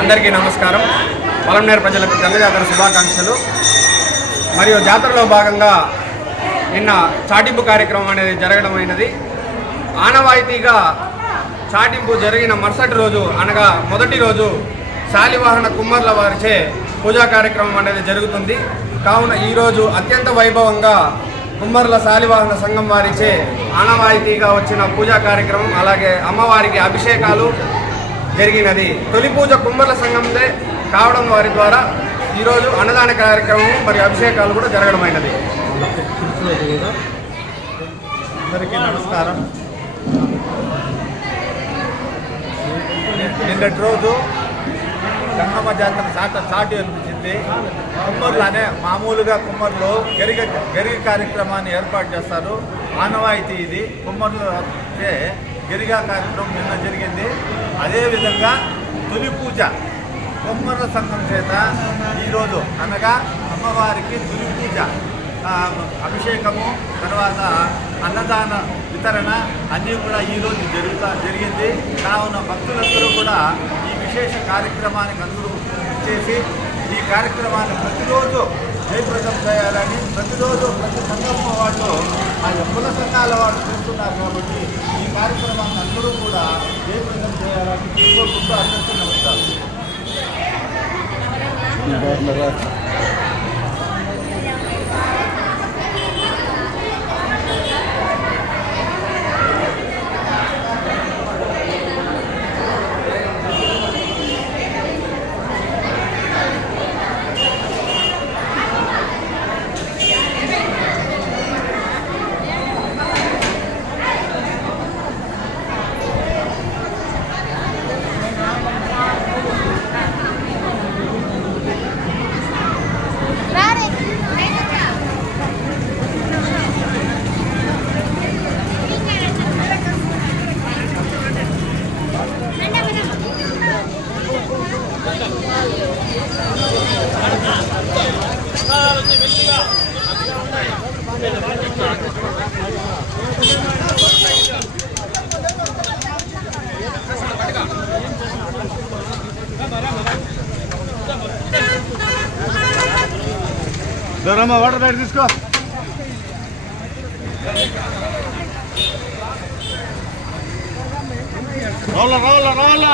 అందరికీ నమస్కారం. పొలంనేరు ప్రజలకు గంగ జాతర శుభాకాంక్షలు. మరియు జాతరలో భాగంగా నిన్న చాటింపు కార్యక్రమం అనేది జరగడమైనది ఆనవాయితీగా చాటింపు జరిగిన మరుసటి రోజు అనగా మొదటి రోజు శాలివాహన కుమ్మర్ల వారిచే పూజా కార్యక్రమం అనేది జరుగుతుంది. కావున ఈరోజు అత్యంత వైభవంగా కుమ్మర్ల శాలివాహన సంఘం వారిచే ఆనవాయితీగా వచ్చిన పూజా కార్యక్రమం అలాగే అమ్మవారికి అభిషేకాలు జరిగినది. తొలి పూజ కుమ్మర్ల సంఘందే కావడం వారి ద్వారా ఈరోజు అన్నదాన కార్యక్రమం మరియు అభిషేకాలు కూడా జరగడమైనది. అందరికీ నమస్కారం. నిన్నటి రోజు గంగమ్మ జాతర చాట చాటి అనిపించింది కుమ్మర్లు అనే మామూలుగా కుమ్మర్లు గరిగ గరిగ కార్యక్రమాన్ని ఏర్పాటు చేస్తారు. ఆనవాయితీ ఇది. కుమ్మర్లు అంటే గరిగా కార్యక్రమం నిన్న జరిగింది. అదేవిధంగా తొలి పూజ కుమ్మర్ల సంఘం చేత ఈరోజు అనగా అమ్మవారికి తొలి పూజ అభిషేకము తర్వాత అన్నదాన వితరణ అన్నీ కూడా ఈరోజు జరుగుతా జరిగింది. కావున భక్తులందరూ కూడా ఈ విశేష కార్యక్రమానికి అందరూ చేసి ఈ కార్యక్రమాన్ని ప్రతిరోజు జయప్రదం చేయాలని ప్రతిరోజు ప్రతి సంఘం వాళ్ళు ఆ కుల సంఘాల వాళ్ళు చూస్తున్నారు కాబట్టి ఈ కార్యక్రమాన్ని అందరూ కూడా జయప్రదం చేయాలని కోరుకుంటూ అందరికీ నమస్కారం దూరమ్మ వాటర్ బ్యాగ్ తీసుకో. రావాలా రావాలా రావాలా?